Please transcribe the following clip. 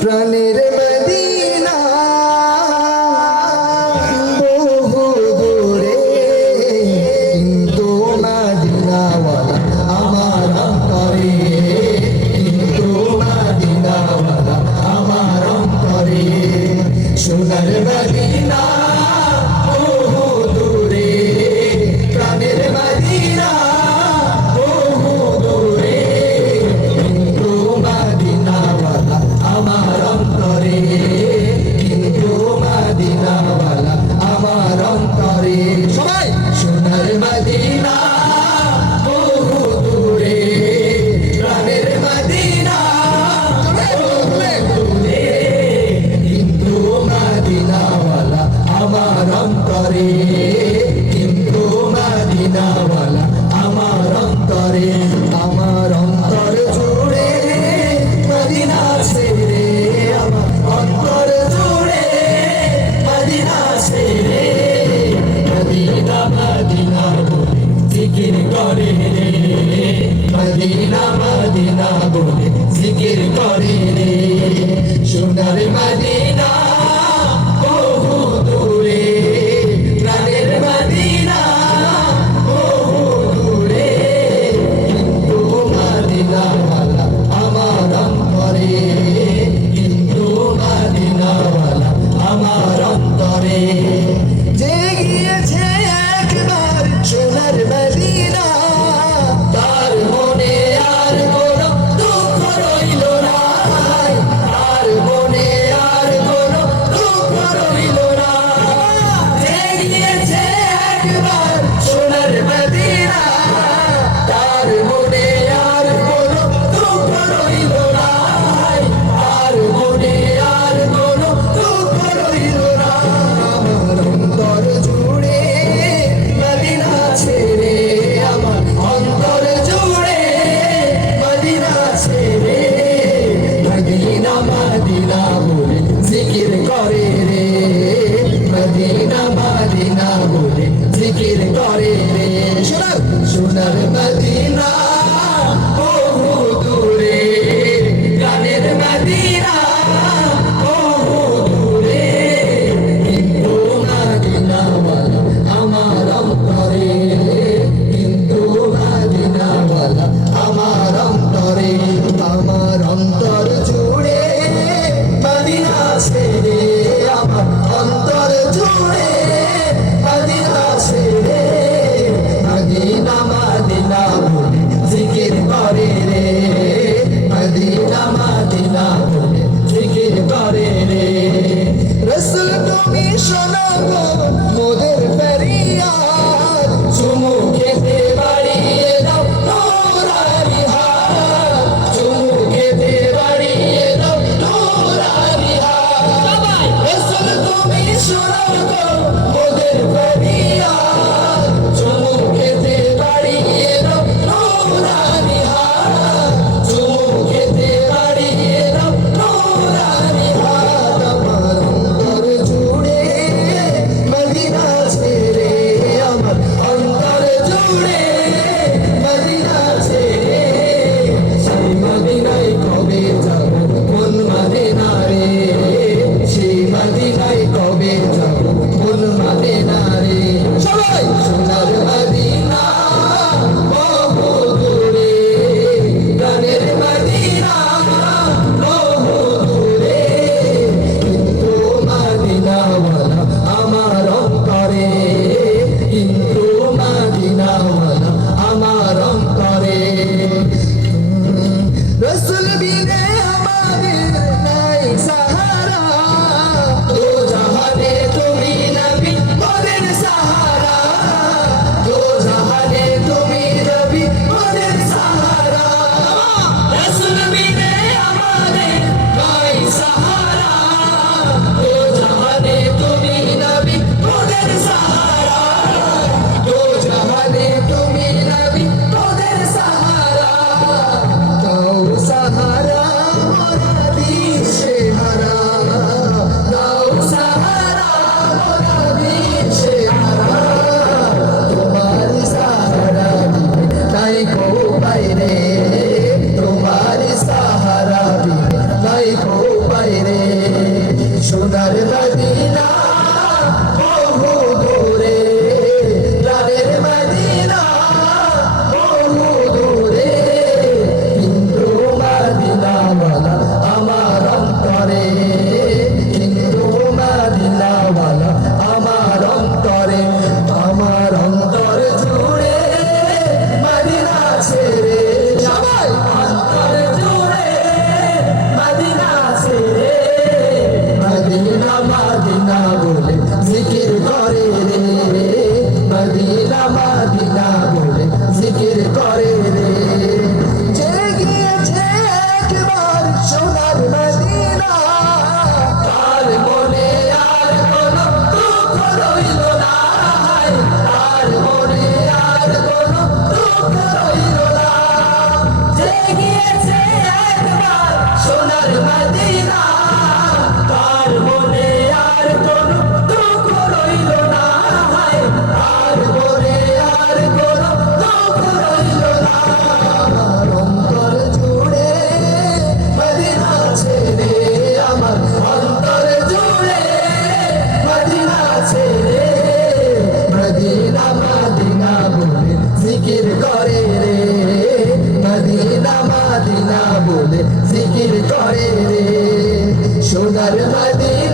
প্রাণের জিকির করে রে মদিনা মদিনা বলে জিকির করে রে সোনার মদিনা দিলাম। জিকির কর। শোনো ওদের প্রেমিয়া। জিকির করে রে সোনার মদিনা